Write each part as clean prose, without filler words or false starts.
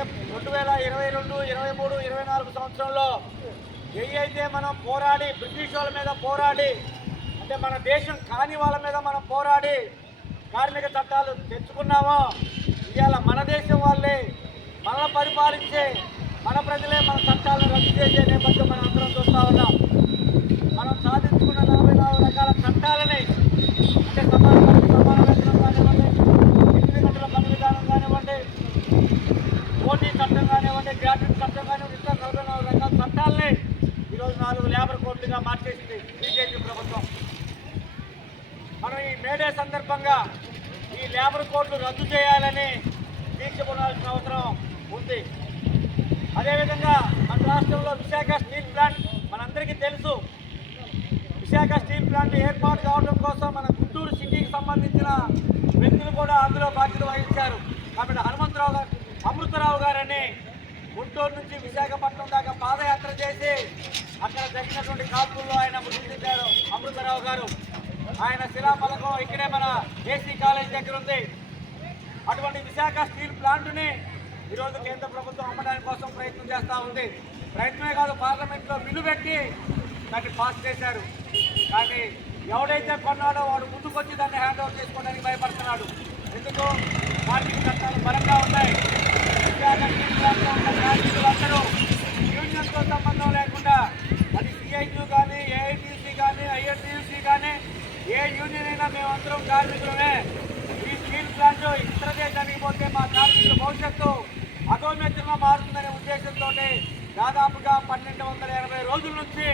అంటే 2022, 23, 24 సంవత్సరంలో అయితే మనం పోరాడి బ్రిటిష్ వాళ్ళ మీద పోరాడి అంటే మన దేశం కాని వాళ్ళ మీద మనం పోరాడి కార్మిక చట్టాలు తెచ్చుకున్నామో ఇవాళ మన దేశం వాళ్ళే మనల్ని పరిపాలించే మన ప్రజలే మన చట్టాలను రద్దు చేసే నేపథ్యం మనం అందరం చూస్తూ ఉన్నాం. మనం సాధించుకున్న 44 రకాల చట్టాలని అంటే సమాన వేతనం కానివ్వండి, 8 గంటల పని విధానం కానివ్వండి, పోటీ చట్టం కానివ్వండి, గ్రాడ్యుయేట్ చట్టం కానివ్వండి, ఇంకా 44 రకాల చట్టాలని ఈరోజు 4 లేబర్ కోడ్లుగా మార్చేసింది బీజేపీ ప్రభుత్వం. మనం ఈ మేడే సందర్భంగా ఈ లేబర్ కోడ్లు రద్దు చేయాలని దీక్ష కొనాల్సిన అవసరం ఉంది. అదేవిధంగా మన రాష్ట్రంలో విశాఖ స్టీల్ ప్లాంట్ మనందరికీ తెలుసు. విశాఖ స్టీల్ ప్లాంట్ ఏర్పాటు కావడం కోసం మన గుంటూరు సిటీకి సంబంధించిన వ్యక్తులు కూడా అందులో బాధ్యత వహించారు. కాబట్టి అమృతరావు గారని గుంటూరు నుంచి విశాఖపట్నం దాకా పాదయాత్ర చేసి అక్కడ జరిగినటువంటి కాల్పుల్లో ఆయన మృతి చెందారు. అమృతరావు గారు ఆయన శిలాఫలకం ఇక్కడే మన ఏసీ కాలేజ్ దగ్గర ఉంది. అటువంటి విశాఖ స్టీల్ ప్లాంట్ని ఈరోజు కేంద్ర ప్రభుత్వం అమ్మడానికి కోసం ప్రయత్నం చేస్తూ ఉంది. ప్రయత్నమే కాదు, పార్లమెంట్లో బిల్లు పెట్టి దాన్ని పాస్ చేశారు. కానీ ఎవడైతే కొన్నాడో వాడు ముందుకొచ్చి దాన్ని హ్యాండ్ ఓవర్ చేసుకోవడానికి భయపడుతున్నాడు. ఎందుకు? కార్మిక చట్టాలు బలంగా ఉన్నాయి. విశాఖ స్టీల్ ప్లాంట్లో ఉన్న కార్మికులందరూ యూనియన్తో సంబంధం లేకుండా అది సిఐయు కానీ, ఏఐటీసీ కానీ, ఐఎన్టీయూసీ కానీ ఏ యూనియన్ అయినా మేమందరం కార్మికులమే. ఈ స్టీల్ ప్లాంట్ ఇతర దేశానికి పోతే మా కార్మికుల భవిష్యత్తు అగోమేతంగా మారుతుందనే ఉద్దేశంతో దాదాపుగా 1280 రోజుల నుంచి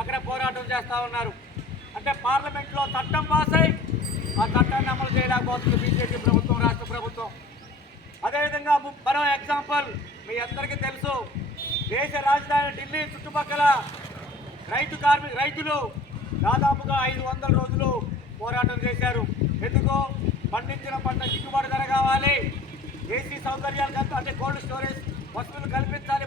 అక్కడ పోరాటం చేస్తూ ఉన్నారు. అంటే పార్లమెంట్లో చట్టం పాస్ అయి ఆ చట్టాన్ని అమలు చేయలేకపోతుంది బీజేపీ ప్రభుత్వం, రాష్ట్ర ప్రభుత్వం. అదేవిధంగా మరో ఎగ్జాంపుల్ మీ అందరికీ తెలుసు. దేశ రాజధాని ఢిల్లీ చుట్టుపక్కల రైతులు దాదాపుగా 500 రోజులు పోరాటం చేశారు. ఎందుకు? పండించిన పంట గిట్టుబాటు ధర కావాలి, ఏసీ సౌకర్యాలు అంటే కోల్డ్ స్టోరేజ్ వసతులు కల్పించాలి